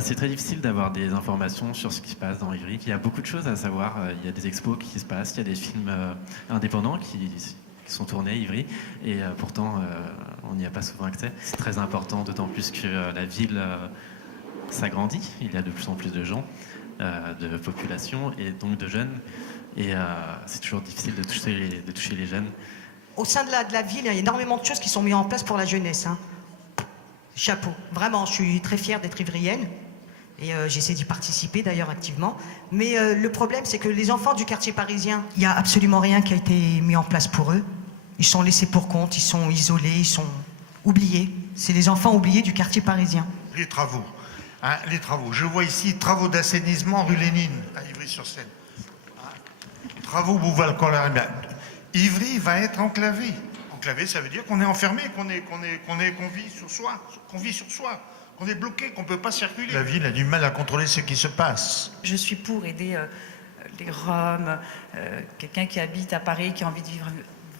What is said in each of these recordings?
C'est très difficile d'avoir des informations sur ce qui se passe dans Ivry. Il y a beaucoup de choses à savoir. Il y a des expos qui se passent, il y a des films indépendants qui sont tournés à Ivry, et pourtant on n'y a pas souvent accès. C'est très important, d'autant plus que la ville s'agrandit. Il y a de plus en plus de gens, de population et donc de jeunes. Et c'est toujours difficile de toucher les jeunes. Au sein de la ville, il y a énormément de choses qui sont mises en place pour la jeunesse. Hein. Chapeau. Vraiment, je suis très fière d'être ivrienne. Et j'essaie d'y participer d'ailleurs activement. Mais le problème, c'est que les enfants du quartier parisien, il n'y a absolument rien qui a été mis en place pour eux. Ils sont laissés pour compte, ils sont isolés, ils sont oubliés. C'est les enfants oubliés du quartier parisien. Les travaux. Hein, les travaux. Je vois ici travaux d'assainissement rue Lénine, à Ivry-sur-Seine. Hein, travaux Bouval-Colère. Ivry va être enclavé. Enclavé, ça veut dire qu'on est enfermé, qu'on vit sur soi, qu'on est bloqué, qu'on ne peut pas circuler. La ville a du mal à contrôler ce qui se passe. Je suis pour aider les Roms, quelqu'un qui habite à Paris, qui a envie de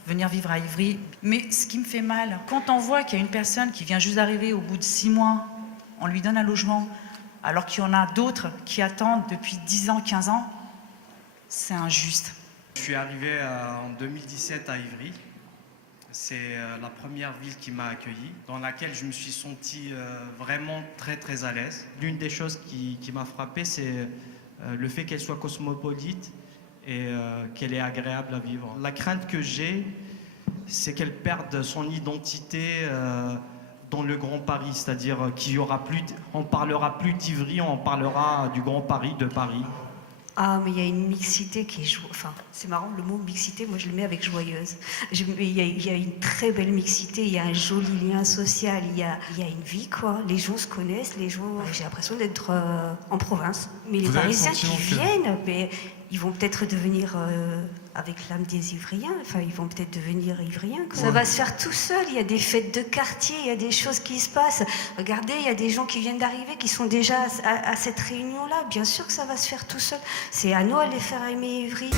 venir vivre à Ivry. Mais ce qui me fait mal, quand on voit qu'il y a une personne qui vient juste d'arriver au bout de 6 mois, on lui donne un logement, alors qu'il y en a d'autres qui attendent depuis 10 ans, 15 ans, c'est injuste. Je suis arrivé en 2017 à Ivry. C'est la première ville qui m'a accueilli, dans laquelle je me suis senti vraiment très très à l'aise. L'une des choses qui m'a frappé, c'est le fait qu'elle soit cosmopolite et qu'elle est agréable à vivre. La crainte que j'ai, c'est qu'elle perde son identité dans le Grand Paris, c'est-à-dire on parlera plus d'Ivry, on parlera du Grand Paris, de Paris. Ah, mais il y a une mixité qui est... Enfin, c'est marrant, le mot mixité, moi je le mets avec joyeuse. Il y a une très belle mixité, il y a un joli lien social, il y a une vie, quoi. Les gens se connaissent, les gens... J'ai l'impression d'être en province. Mais les Parisiens qui viennent, mais ils vont peut-être devenir... avec l'âme des Ivriens, enfin ils vont peut-être devenir Ivriens. Quoi. Ça va se faire tout seul, il y a des fêtes de quartier, il y a des choses qui se passent. Regardez, il y a des gens qui viennent d'arriver, qui sont déjà à cette réunion-là. Bien sûr que ça va se faire tout seul. C'est à nous de les faire aimer Ivry.